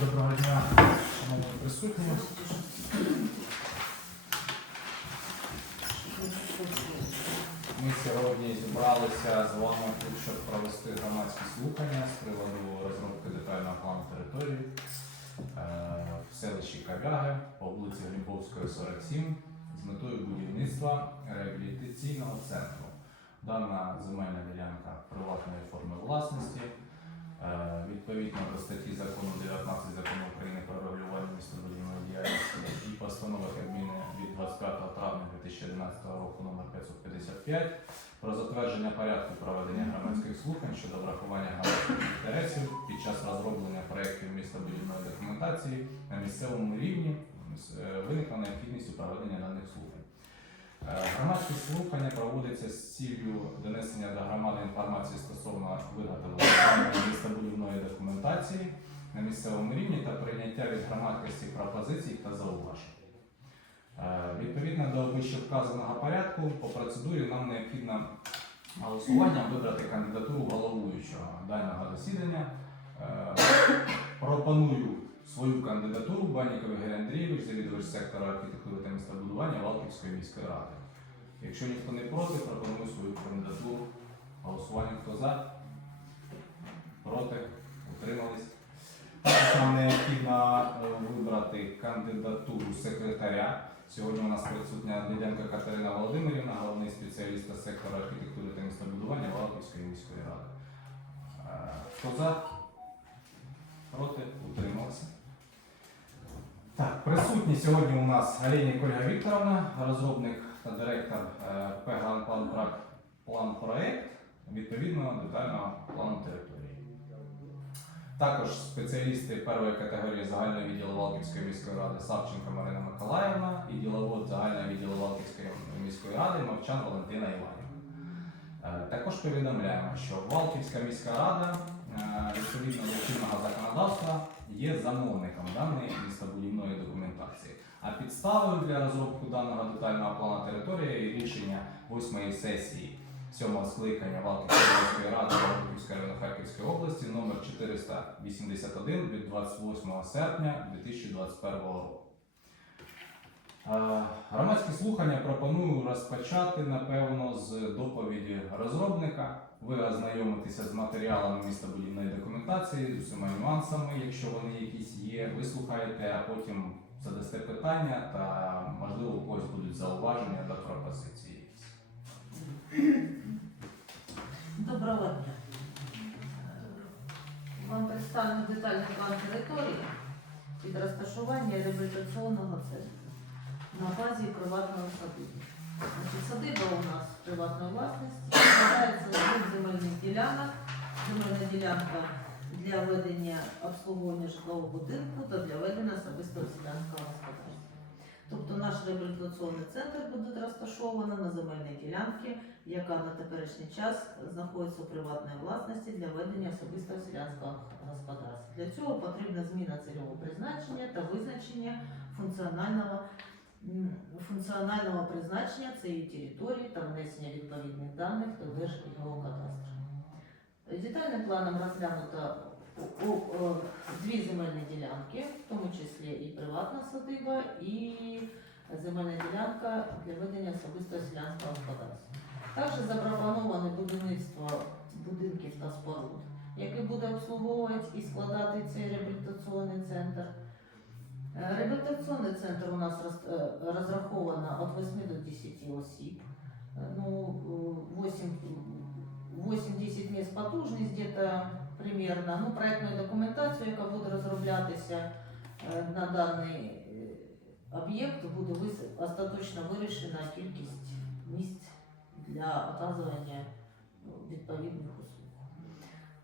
Доброго дня, шановні присутні. Ми сьогодні зібралися з вами тут, щоб провести громадські слухання з приводу розробки детального плану території е, в селищі Кавяги по вулиці Глібовської, 47 з метою будівництва реабілітаційного центру. Дана земельна ділянка приватної форми власності. Е, Відповідно до статті закону 19 закону України про регулювання містобудівної діяльності і постанови Кабміну від 25 травня 2011 року номер 555 про затвердження порядку проведення громадських слухань щодо врахування громадських інтересів під час розроблення проєктів містобудівної документації на місцевому рівні е, виникла необхідність у проведення даних слухань. Е, Громадські слухання проводяться з ціллю донесення до громади інформації стосовно виготовлення містобудівної документації на місцевому рівні та прийняття від громадськості пропозицій та зауважень. Е, Відповідно до вищевказаного порядку, по процедурі нам необхідно голосуванням вибрати кандидатуру головуючого даного засідання. Е, Пропоную свою кандидатуру Баннікові Герій Андрійович, завідувач сектора архітектури та містобудування Валківської міської ради. Якщо ніхто не проти, пропоную свою кандидатуру. Голосування хто за? Проти? Утримались? Нам необхідно е, вибрати кандидатуру секретаря. Сьогодні у нас присутня Діденко Катерина Володимирівна, головний спеціаліст сектора архітектури та містобудування Валківської міської ради. Е, Хто за? Проти? Присутні сьогодні у нас Галінік Ольга Вікторовна, розробник та директор е, ПГ план, проект відповідного детального плану території. Також спеціалісти першої категорії загального відділу Валківської міської ради Савченко Марина Миколаївна і діловод загального відділу Валківської міської ради Мовчан Валентина Іванівна. Е, Також повідомляємо, що Валківська міська рада е, відповідно до чинного законодавства є замовником даної містобудівної документації. А підставою для розробки даного детального плану території є рішення 8 сесії 7 скликання Валківської ради Валківської району Харківської області номер 481 від 28 серпня 2021 року. Громадські слухання пропоную розпочати, напевно, з доповіді розробника. Ви ознайомитеся з матеріалами містобудівної документації, з усіма нюансами, якщо вони якісь є. Ви слухаєте, а потім задасте питання та, можливо, у когось будуть зауваження та пропозиції. Доброго дня. Вам представлено детальний план території від розташування реабілітаційного центру на базі приватного. Значить, садиба у нас приватної власності, складається з двох земельних ділянок. Земельна ділянка для ведення обслуговування житлового будинку та для ведення особистого селянського господарства. Тобто наш реабілітаційний центр буде розташовано на земельній ділянці, яка на теперішній час знаходиться у приватній власності для ведення особистого селянського господарства. Для цього потрібна зміна цільового призначення та визначення функціонального, функціонального призначення цієї території та внесення відповідних даних до Держгеокадастру. Детальним планом розглянуто дві земельні ділянки, в тому числі і приватна садиба, і земельна ділянка для ведення особистого селянського господарства. Також запропоноване будівництво будинків та споруд, який буде обслуговувати і складати цей реабілітаційний центр. Е, Реабілітаційний центр у нас е, розраховано від 8 до 10 осіб. Е, Ну, 8, 8-10 місць потужність где-то примерно. Ну, проектну документацію, яка буде розроблятися на даний об'єкт, буде остаточно вирішена кількість місць для оказування відповідних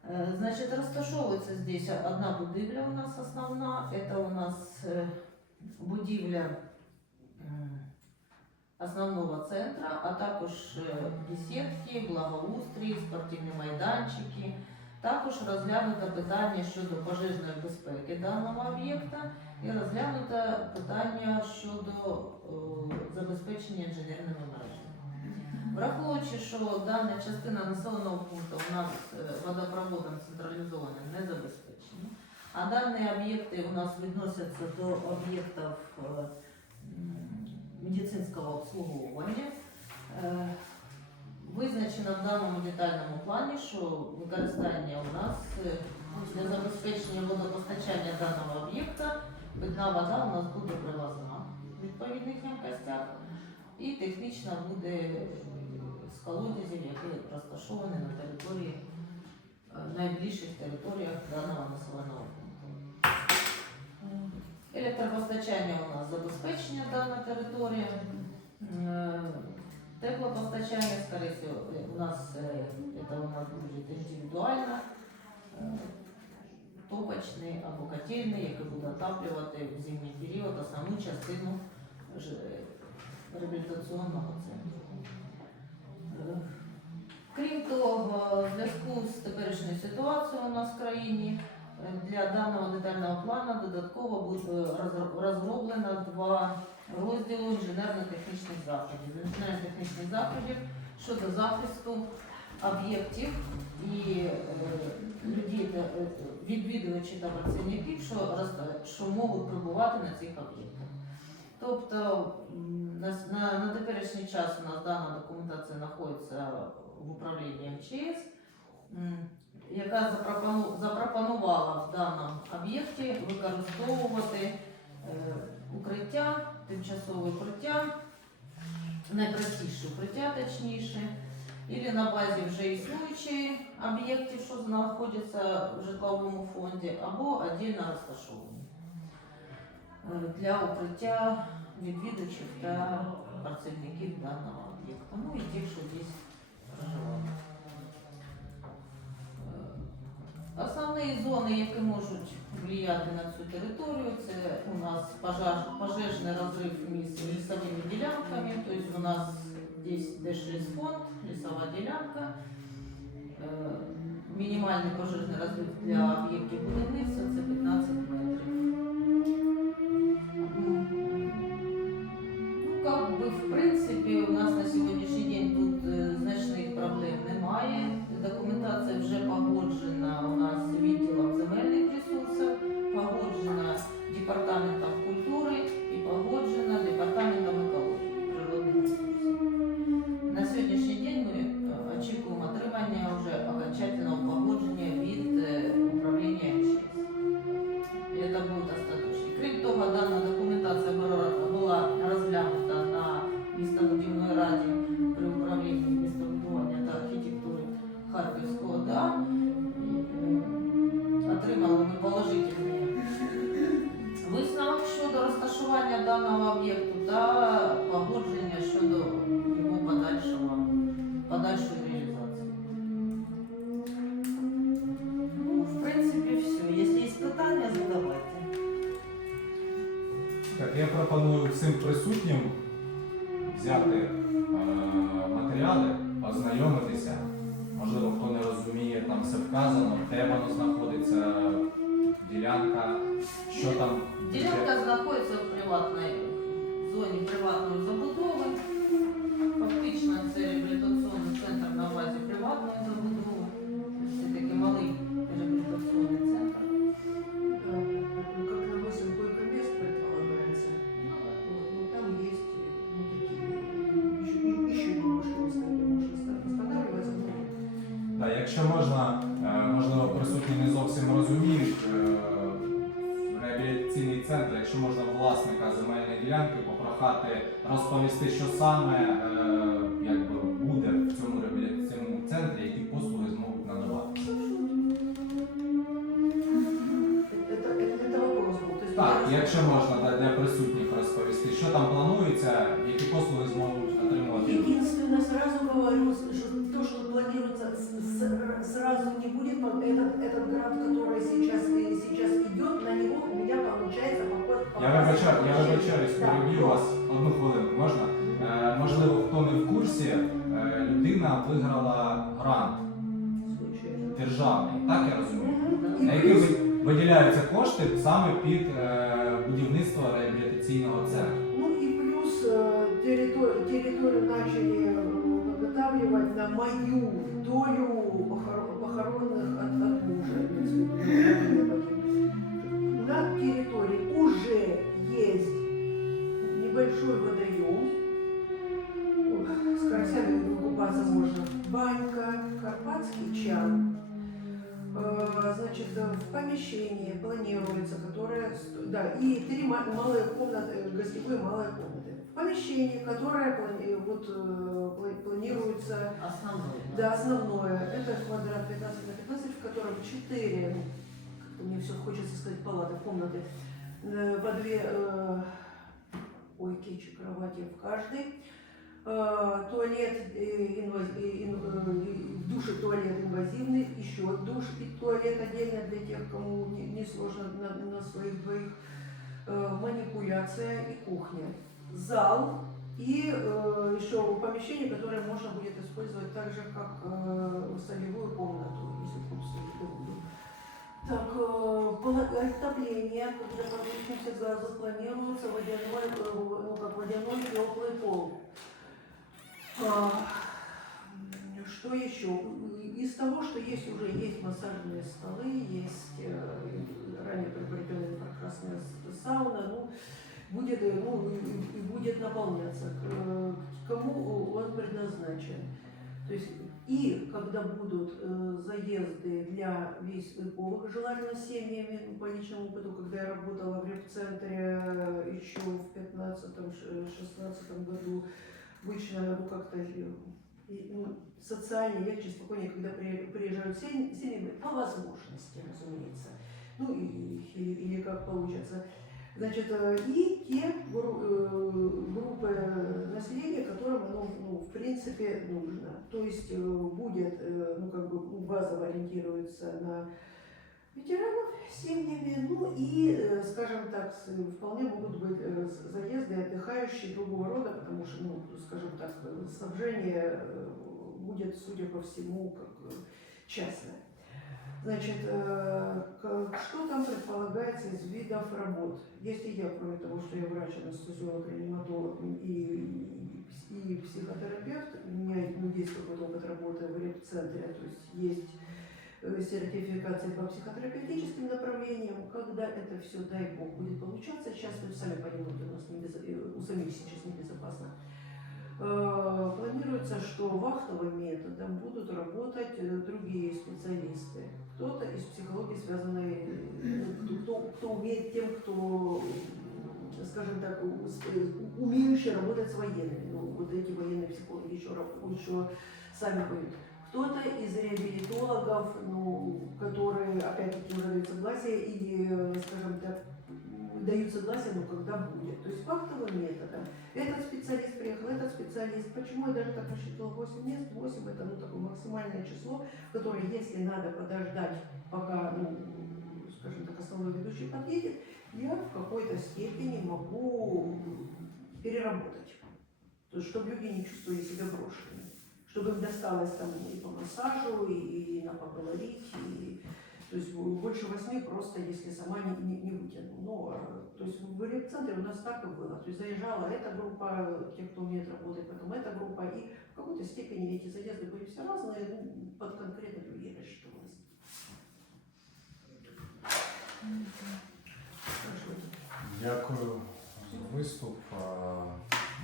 услуг. Е, розташовується здесь одна будівля у нас основна. Це у нас е, будівля основного центра, а також е, бесідки, благоустрій, спортивні майданчики. Також розглянуто питання щодо пожежної безпеки даного об'єкта і розглянуто питання щодо забезпечення інженерними мережами. Враховуючи, що дана частина населеного пункту у нас е, водопроводом централізованим не забезпечена, а дані об'єкти у нас відносяться до об'єктів е, медицинського обслуговування. Е, Визначено в даному детальному плані, що використання у нас для забезпечення водопостачання даного об'єкта питна вода у нас буде привозна в відповідних ємкостях і технічно буде з колодязів, які розташовані на території е, найближчих територіях даного населеного пункту. Е, Електропостачання у нас забезпечення дана територія. Е, Теплопостачання, скорее всего, е, у нас е, это у нас буде індивідуально. Топочний або котельний, який буде отаплювати в зимній період основну частину реабілітаційного центру. Крім того, в зв'язку з теперішньою ситуацією у нас в країні е, для даного детального плану додатково буде розро- розроблено два розділу інженерно-технічних заходів. Інженерно-технічних заходів щодо захисту об'єктів і е, людей, е, відвідувачів та працівників, що, що можуть прибувати на цих об'єктах. Тобто на, на, на теперішній час у нас дана документація знаходиться в управлінні МЧС, яка запропону- запропонувала в даному об'єкті використовувати е, укриття, тимчасове укриття, найпростіше укриття точніше, або на базі вже існуючих об'єктів, що знаходяться в житловому фонді, або віддільно розташовані для укриття відвідувачів та працівників даного об'єкта, ну і тих, що здесь проживають. Е, Основні зони, які можуть впливати на цю територію, це у нас пожар, пожежний розрив між лісовими ділянками, тобто у нас здесь Держлісфонд, лісова ділянка, Е, мінімальний пожежний розрив для об'єктів будівництва це 15 реабілітаційний центр, якщо можна власника земельної ділянки попрохати розповісти, що саме е, якби, кошти саме під е, будівництво реабілітаційного центру. Ну и плюс э, территорию, территорию начали э, восстанавливать на мою долю похорон- похоронных от, от мужа. На территории уже есть небольшой водоем. Ох, С карасями купаться можно. Банька, карпатский чан. Э, Значит, э, в помещении планируется, которое, ст- да, и три ма- малые комнаты, э, гостевые малые комнаты. В помещении, которое плани- вот, э, пла- планируется Основной. да, основное. Это квадрат 15 на 15, в котором 4, как-то мне все хочется сказать, палаты, комнаты, э, по две, э, ой, кечи, кровати в каждой. Э, Туалет, э, э, в душе туалет инвазивный, еще душ и туалет отдельно для тех, кому не, сложно на, на своих двоих. Манипуляция и кухня. Зал, и еще помещение, которое можно будет использовать так же, как солевую комнату, если буду. Так, отопление, подключимся к газу, планируется водяной, ну, как водяной теплый пол. А, что еще? Из того, что есть уже, есть массажные столы, есть э, ранее приобретенная прекрасная с- сауна, ну, будет, э, ну, и, будет наполняться. Э, кому он предназначен. То есть и когда будут э, заезды для військовых, желательно семьями, ну, по личному опыту, когда я работала в реп-центре еще в 15-16 году, обычно ну, как-то и, ну, социальнее, легче, спокойнее, когда при- приезжают семьи, по возможности, разумеется. Ну и, или, или как получится. Значит, э, и те э, группы населения, которым оно, ну, в принципе, нужно. То есть э, будет, ну, как бы базово ориентируется на ветеранов с семьями, ну и, э, скажем так, вполне могут быть э, заезды отдыхающие другого рода, потому что, ну, скажем так, снабжение э, будет, судя по всему, как частное. Значит, что там предполагается из видов работ? Если я, кроме того, что я врач, анестезиолог, реаниматолог и, и психотерапевт, у меня есть какой-то опыт работы в реп-центре, то есть есть сертификации по психотерапевтическим направлениям, когда это все, дай бог, будет получаться, сейчас вы сами понимаете, у нас небезо- э, у самих сейчас небезопасно. Э, Планируется, что вахтовым методом будут работать э, другие специалисты. Кто-то из психологии, связанной, э, кто, кто, умеет тем, кто, скажем так, умеющий работать с военными. Ну, вот эти военные психологи еще, еще сами воюют. Кто-то из реабилитологов, ну, которые, опять-таки, уже дают согласие или, скажем так, дают согласие, но когда будет. То есть фактовым методом. Этот специалист приехал, этот специалист. Почему я даже так рассчитывала 8 мест? 8 это ну, такое максимальное число, которое, если надо подождать, пока, ну, скажем так, основной ведущий подъедет, я в какой-то степени могу переработать. То есть, чтобы люди не чувствовали себя брошенными. Чтобы им досталось там и по массажу, и, на поговорить, и то есть больше восьми просто, если сама не, не, не вытяну. Ну, а, то есть в реп-центре у нас так и было. То есть заезжала эта группа, те, кто умеет работать, потом эта группа, и в какой-то степени эти заезды были все разные, ну, под конкретно людей рассчитывалось. Дякую за виступ.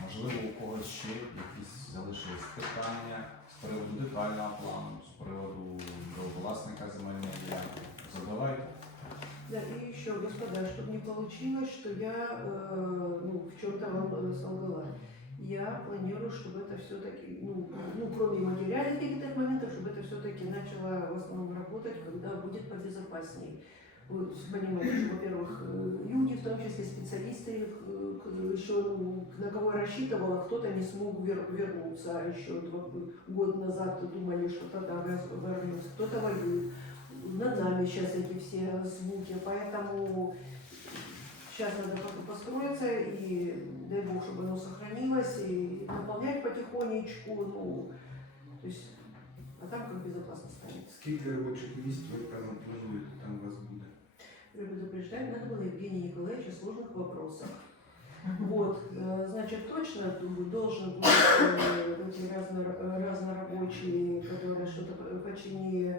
Можливо, у когось ще якісь залишились питання з приводу детального плану, з приводу до власника земельної ділянки. Задавайте. Да, и еще, господа, чтобы не получилось, что я э, ну, в чем-то вам э, солгала. Я планирую, чтобы это все-таки, ну, ну, кроме материальных каких-то моментов, чтобы это все-таки начало в основном работать, когда будет побезопасней. Вы понимаете, что, во-первых, э, люди, в том числе специалисты, э, к- еще ну, на кого я рассчитывала, кто-то не смог вер- вернуться, а еще два год назад думали, что тогда раз- вернусь, кто-то воюет над нами сейчас эти все звуки, поэтому сейчас надо только построиться и дай бог, чтобы оно сохранилось и наполнять потихонечку, ну, то есть, а там как безопасно станет. Скільки робочих місць ви певно плануєте, там у вас буде? Предупреждать надо было Евгения Николаевича в сложных вопросах. Вот, э, значит, точно должен быть э, эти разно- разнорабочие, которые что-то по- почини,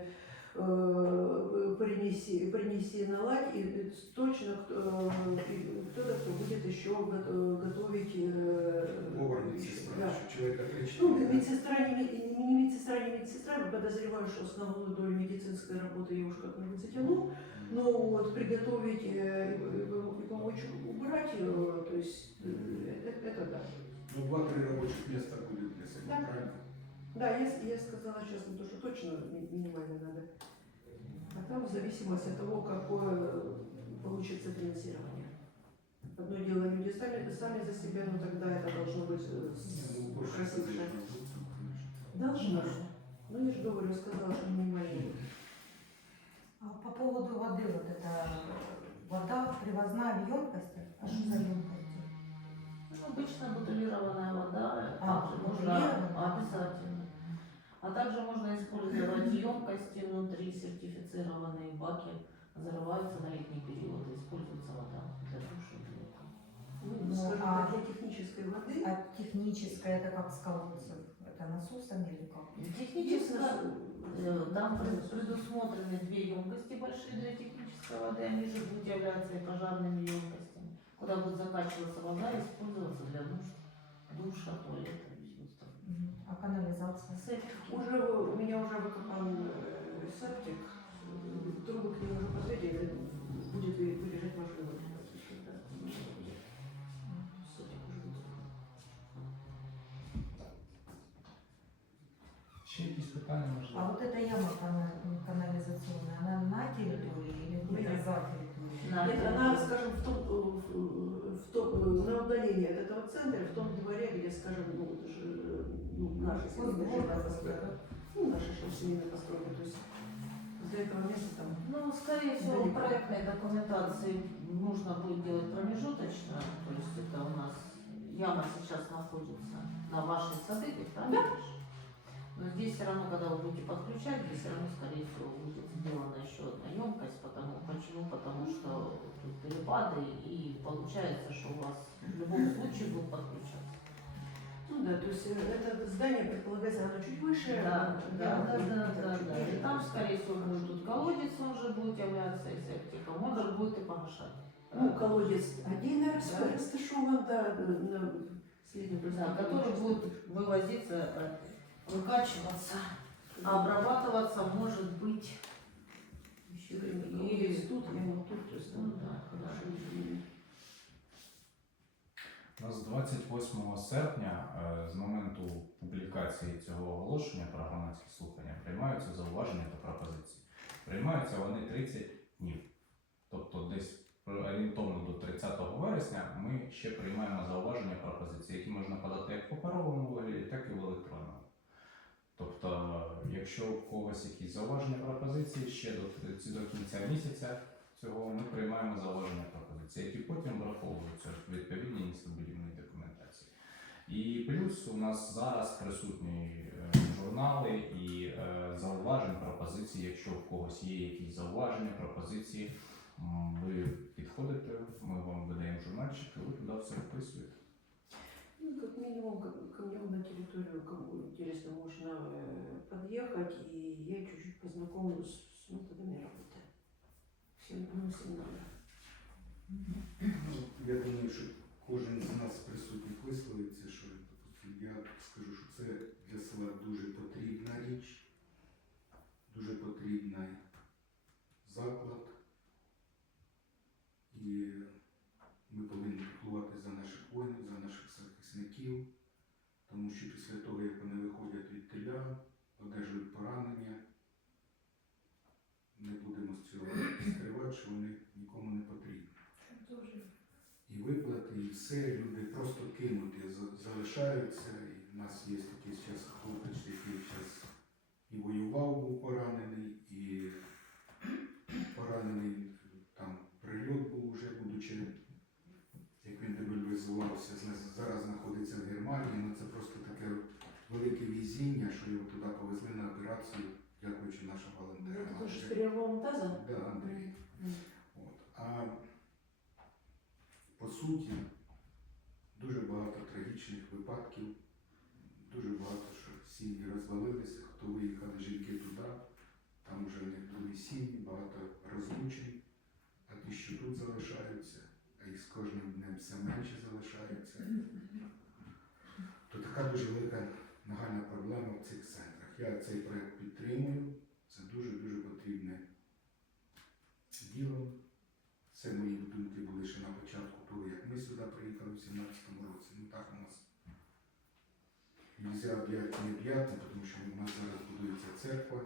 э, принеси, принеси, наладь, и и точно кто-то, кто будет еще го- готовить Повар, да. медсестра, що чоловіка Ну, 3-4. медсестра, не, не медсестра, не медсестра, подозреваю, что основную долю медицинской работы я уж как-нибудь затяну. Но вот приготовить э, и, и помочь убрать, э, то есть э, это, да. Ну, два-три робочих місця буде для себе, Да. правильно? Да, я, я сказала сейчас то, что точно ми- минимально надо. А там в зависимости от того, какое э, получится финансирование. Одно дело люди сами, сами за себя, но тогда это должно быть э, Ну. Должно. Ну, я же говорю, сказала, что минимально. По поводу воды, вот это вода привозная в емкостях, а что за емкости? Ну, обычно бутылированная вода, А, также можно обязательно. А также можно использовать емкости внутри сертифицированные баки, зарываются на летний период, и используется вода для душа. и для этого. Ну, Ну, скажем а- так, для технической воды. А техническое это как с колодцев? Это насосами или как? Технически э, там пред- предусмотрены две емкости большие для технической воды, они же будут являться и пожарными емкостями, куда будет закачиваться вода и использоваться для нужд душа, туалета. А канализация? Септики. Уже у меня уже выкопан э, септик, э, трубы к нему уже подведены, будет вы- выезжать Якісь питання А можливо? вот эта яма кана- канализационная, она на территории или где-то за территорией? Нет, она, скажем, в том, э, в, том, э, на удалении от этого центра, в том дворе, где, скажем, ну, это же, э, ну, наши семейные постройки. Ну, наши семейные постройки, то есть для этого места там Ну, скорее всего, в проектной документации нужно будет делать промежуточно. То есть это у нас яма сейчас находится на вашей садыбе, правильно? Но здесь все равно, когда вы будете подключать, здесь все равно, скорее всего, будет сделана еще одна емкость. Потому, почему? Потому что тут перепады, и получается, что у вас в любом случае будут подключаться. Ну да, то есть э, это здание предполагается, оно чуть выше. Да, да, да, да, да, да. ниже, И там, скорее всего, будет тут колодец, он же будет являться и септиком, он же будет и погашать. Ну, колодец один раз Да. рассташован, да, на среднем Да, который будет вывозиться, выкачиваться, а обрабатываться может быть. Еще время колодец тут, я вот тут, то есть Ну там да, да. хорошо изменили. У нас 28 серпня, е, з моменту публікації цього оголошення про громадські слухання, приймаються зауваження та пропозиції. Приймаються вони 30 днів. Тобто десь орієнтовно до 30 вересня ми ще приймаємо зауваження пропозиції, які можна подати як в якщо у когось якісь зауваження пропозиції, ще до, до кінця місяця цього ми приймаємо зауваження пропозиції, які потім враховуються в відповідній містобудівній документації. І плюс у нас зараз присутні е, журнали і е, зауважень, пропозиції. Якщо в когось є якісь зауваження, пропозиції, ви підходите, ми вам видаємо журнальчик, і ви туди все вписуєте. Ну, как минимум, ко, ко мне на территорию, кому интересно, можно э, подъехать, и я чуть-чуть познакомлюсь с методами работы. Всем, ну, всем надо. Ну, Я думаю, що кожен з нас присутніх висловиться, що допустим, я скажу, що це для села дуже потрібна річ, дуже потрібний І в нас есть такие сейчас, хлопець, який зараз і воював, був поранений, і поранений там прильот був вже, будучи, як він демобілізувався, зна- зараз знаходиться в Германії. Ну це просто таке велике візіння, що його туди повезли на операцію, дякуючи нашим волонтерам. Это тоже с переломом таза? Да, Андрій. Мгм. От. А по суті, дуже багато трагічних випадків, дуже багато що сім'ї розвалилися, хто виїхали жінки туди, там вже них були сім'ї, багато розлучень, а ті, що тут залишаються, а їх з кожним днем все менше залишається. То така дуже велика нагальна проблема в цих центрах. Я цей проект підтримую. Це дуже-дуже потрібне діло. Це мої думки були ще на початку того, як ми сюди приїхали в 17-му році. Ну так у нас нельзя об'яти не об'ятне, тому що у нас зараз будується церква,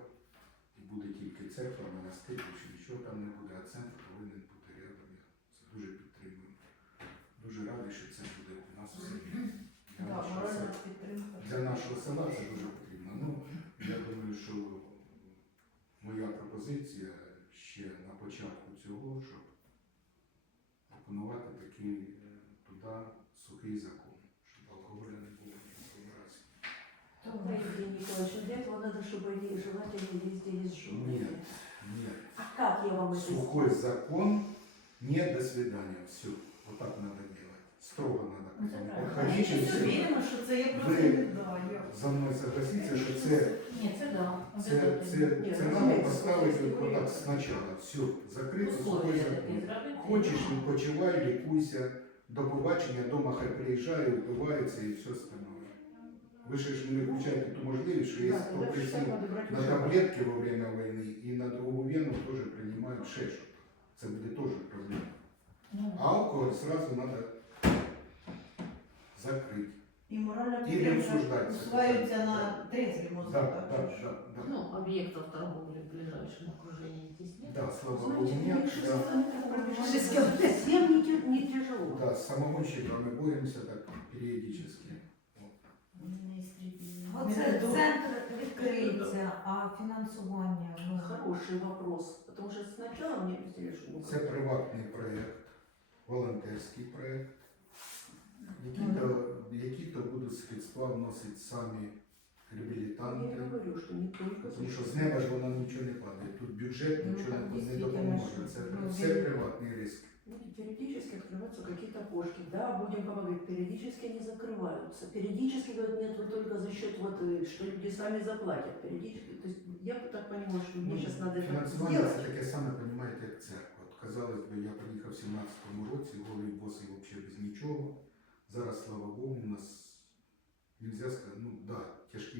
і буде тільки церква, монастир, більше нічого там не буде, а центр повинен бути рядом. Я це дуже підтримую. Дуже радий, що це буде у нас у селі. Для Да, нашого села. Для нашого села це дуже потрібно. Ну, я думаю, що моя пропозиція ще на початку цього, щоб пропонувати такий е, туди сухий закон, Да, Евгений Николаевич, ну, для этого надо, чтобы они желательно везде есть животные. Нет. Ні. А как я вам это Сухой закон, не до свидания. Все. Вот так надо делать. Строго надо к Ну, це этому правильно. подходить. и всё. уверена, что это я просто не не знаю. За мною согласиться, що це Ні, це да. Це, це, Ні, це ну, треба знаєте, поставити слухайте, отак ви- спочатку. Все, закрито, сухой Условия такі закон. зробити. Хочеш, відпочивай, лікуйся, до побачення, дома хай приїжджає, вбивається і все остальное. Ви ще ж не виключаєте ту можливість, що є Да, хто тогда всё присів надо брать на уже. таблетки во время війни і на другу вену теж приймають ще щось. Це буде теж проблема. Ну, А алкоголь сразу треба закрити. І моральна І не підтримка обсуждається. усваюється на трезві мозок. Да, так да, що ж. да, да. Ну, объектов торговли в ближайшем окружении здесь нет. Да, слава Богу, Знаете, нет. мне кажется, Да. это пробежали совсем не, те- не тяжело. Да, с самогонщиками боремся так периодически. Фінансування ну, Хороший вопрос, потому что сначала мне ну, Це приватний проєкт, волонтерський проєкт, які-то, які-то будуть средства вносити самі я реабілітанти, говорю, что не только тому що з неба ж воно нічого не падає. Тут бюджет Ну, нічого так, не, не дійсно, допоможе. Це ну, все він- приватний риск. Ну, Периодически открываются какие-то кошки. Да, будем помогать. Периодически они закрываются. Периодически говорят, нет, вы только за счет вот, э, что люди сами заплатят. Периодически. То есть я так понимаю, что мне Ну, сейчас надо это Фінансування сделать. це таке саме, розумієте, як церква. От, казалось би, я приїхав в 17-му році, голий босий взагалі без нічого. Зараз, слава Богу, у нас нельзя сказати, ну да, тяжкі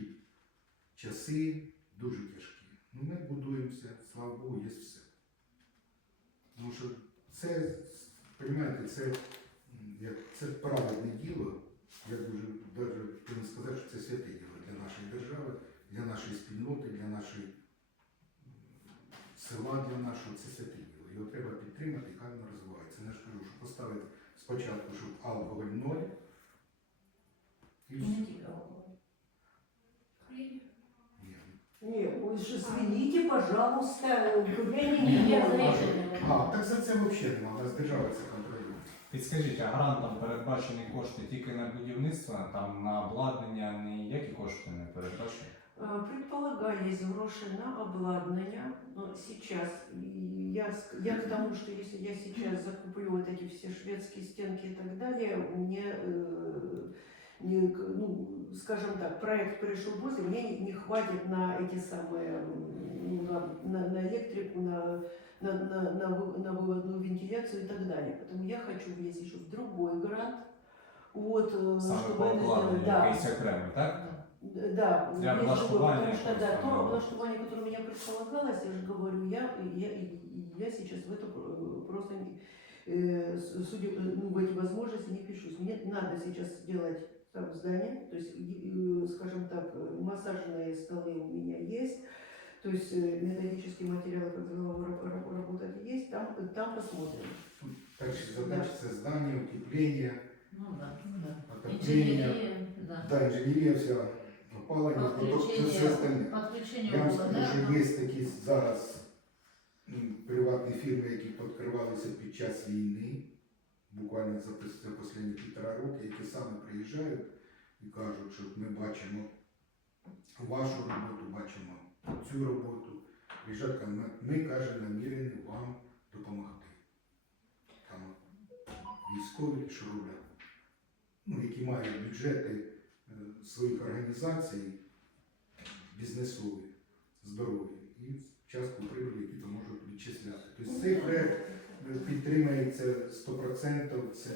часи, дуже тяжкі. Ну ми будуємося, слава Богу, є все. Тому що це, розумієте, це, як, це праведне діло. Я дуже повинен сказати, що це святе діло для нашої держави, для нашої спільноти, для нашої села, для нашого це святе діло. Його треба підтримати, і хай воно розвивається. Я ж кажу, що поставити спочатку, щоб алкоголь ноль. І И все. не тільки алкоголь. Ні. Не, ой, же, извините, пожалуйста, курение Ні, не я можно. рішення. А, так за це взагалі немає, у нас держава це контролює. Підскажіть, а грантом передбачені кошти тільки на будівництво, там на обладнання ніякі кошти не передбачені? Э, Предполагались гроши на обладнание, но сейчас и я, ск- я к тому, что если я сейчас закуплю вот эти все шведские стенки и так далее, мне, э, не, к- ну, скажем так, проект пришел после, мне не, не хватит на эти самые, ну, на, на, на электрику, на, на, на, на, на выводную вентиляцию и так далее. Поэтому я хочу влезть еще в другой грант, вот, э, Саме чтобы сделать. обладнанню, Да, якийсь окремий, так? да, Для потому что да, то там, облаштування, которое у меня предполагалось, я же говорю, я, я, я сейчас в это э, просто, не- э, судя, ну, в эти возможности не пишусь. Мне надо сейчас сделать там здание, то есть, и- и, скажем так, э, массажные столы у меня есть, то есть э, методический материал, как головой раб- раб- работать есть, там, там посмотрим. Перші задачі це здання, утеплення, Ну да, да. отоплення. Инженерия, да. Да, інженерія вся, опалення, поток, це все остальне. Подключение Я вам скажу, обладнання. що є такі зараз м, приватні фірми, які відкривалися під час війни, Буквально за, останні півтора роки, які саме приїжджають і кажуть, що ми бачимо вашу роботу, бачимо цю роботу. Приїжджають, ми, каже, намірені вам допомогти. Там військові, що роблять ну, які мають бюджети е, своїх організацій, бізнесові, здорові, і частку прибулі, які то можуть відчисляти. Тобто цей проект е, підтримається 100%, це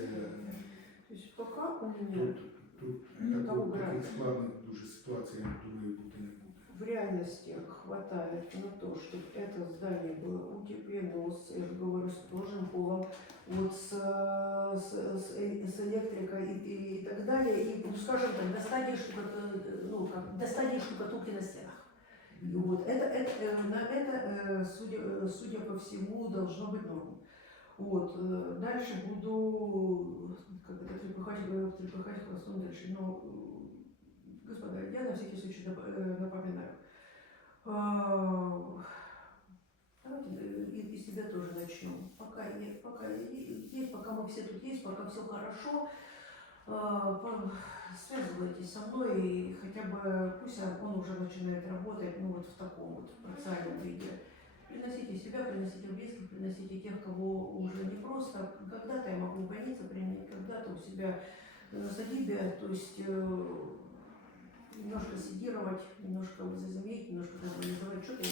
То есть пока у меня тут, тут Ну, такого- того таких графіка. складних дуже ситуацій, я думаю, бути не буде. в реальности хватает на то, чтобы это здание было утеплено с, я же говорю, с тоже полом, вот с, э, с, с, э- с электрикой и, и, и так далее, и, ну, скажем так, до стадии, штукат- ну, как, до стадии штукатурки на стенах. И вот это, это, э, на это, э, судя, э, судя по всему, должно быть норм. Вот, э, дальше буду, как это, трепыхать, трепыхать хвостом дальше, но, э, господа, я на всякий случай э, напоминаю. А, Давайте и, себя тоже начнем. Пока, е- пока е- есть, пока мы все тут есть, пока все хорошо, а, связывайтесь со мной и хотя бы пусть он уже начинает работать, ну вот в таком вот парциальном виде. Приносите себя, приносите близких, приносите тех, кого уже не просто. Когда-то я могу в больнице принять, когда-то у себя на садибе, то есть э, немножко сидировать, немножко заземеть, немножко организовать, что-то.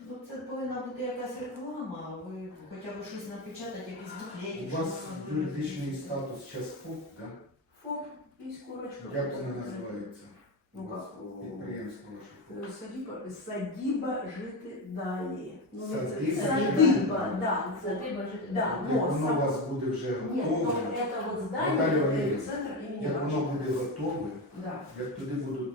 Ну, це повинна бути якась реклама, ви хоча б щось напечатати, якісь буклети. У вас юридичний статус зараз ФОП, так? ФОП и корочка. Як воно називається? Ну У вас как? о, Підприємство ваше. э, Садиба, садиба жити далі. Ну, це- Садиба садиба, да. Садиба жити. Да, Як но воно у сам- вас буде вже Нет, ну готове, это вот Наталья здание, это Валерьевна, центр имени як воно Врача. буде готове, Да. як туди будуть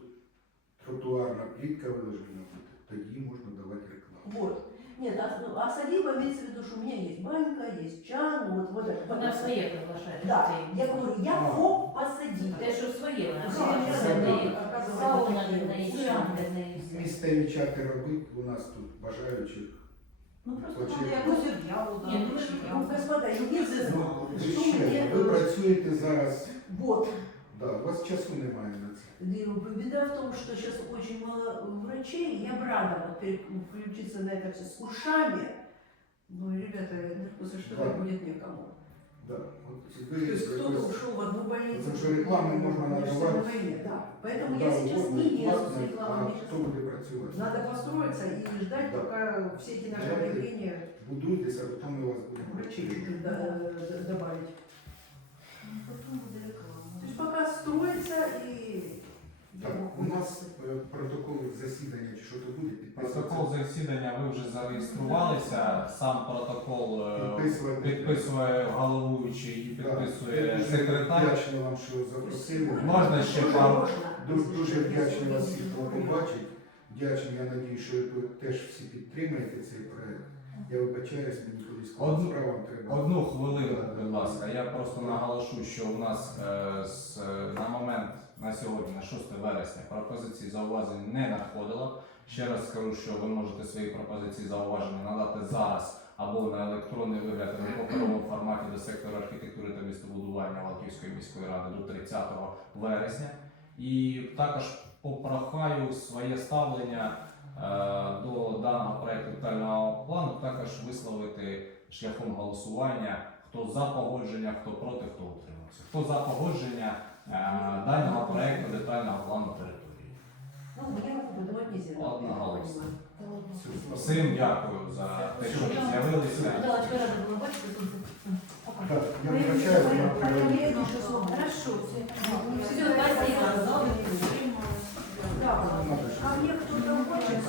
тротуарна плітка виложена буде, тоді можна давати рекламу. Вот. Нет, а, ну, а садиба имеется в виду, что у меня есть банька, есть чан, ну, вот, вот это. Вона своє приглашає. Да, я говорю, я А. ФОП посадиба. Те, що своє, вона Да, приглашає. це Для неї сауна, для неї Це- чан, для неї все. Місцеві чати робити, у нас тут бажаючих. Ну просто Хоче- треба якусь об'яву Ні, дати. ну, Ну, господа, если Ну, ви что ще, мне... ви працюєте зараз, Вот. да, у вас часу немає на Беда в том, что сейчас очень мало врачей. Я бы рада вот переключиться на это все с ушами. Ну, ребята, после что Да. будет некому. Да. От То есть кто-то ушел в одну больницу. Потому что рекламу можно надавать. на войне, Да. Поэтому Да, я сейчас не лезу с а працювати? Надо построиться и ждать, Да. пока все эти наши объявления Будуйтеся, а потім ми вас будемо врачей працювати. чуть-чуть да- да- добавить. Ну. То есть пока строится и... Так, у нас е, протокол засідання чи що то буде Протокол засідання ви вже зареєструвалися. Сам протокол е, Підписувати. підписує головуючий і Я підписує дуже секретар. вдячний вам, що запросили. Можна ще пару- Дуже, дуже вдячний вас всіх побачити. Вдячний, я надію, що ви теж всі підтримаєте цей проект. Я вибачаюсь, мені колись Одну- справам треба. Одну хвилину, будь ласка. Я просто наголошу, що у нас е, з, е, на момент на сьогодні, на 6 вересня, пропозиції зауважень не надходило. Ще раз скажу, що ви можете свої пропозиції зауваження надати зараз або на електронний вигляд або паперовому форматі до сектору архітектури та містобудування Валківської міської ради до 30 вересня. І також попрохаю своє ставлення е, до даного проекту детального плану також висловити шляхом голосування, хто за погодження, хто проти, хто утримався. Хто за погодження е, даного проекту детального плану території. Ну. Одноголосно. Всім дякую за те, що ви з'явилися. Так, я вибачаюсь, я. Хорошо. Все, спасибо. А мне кто-то хочет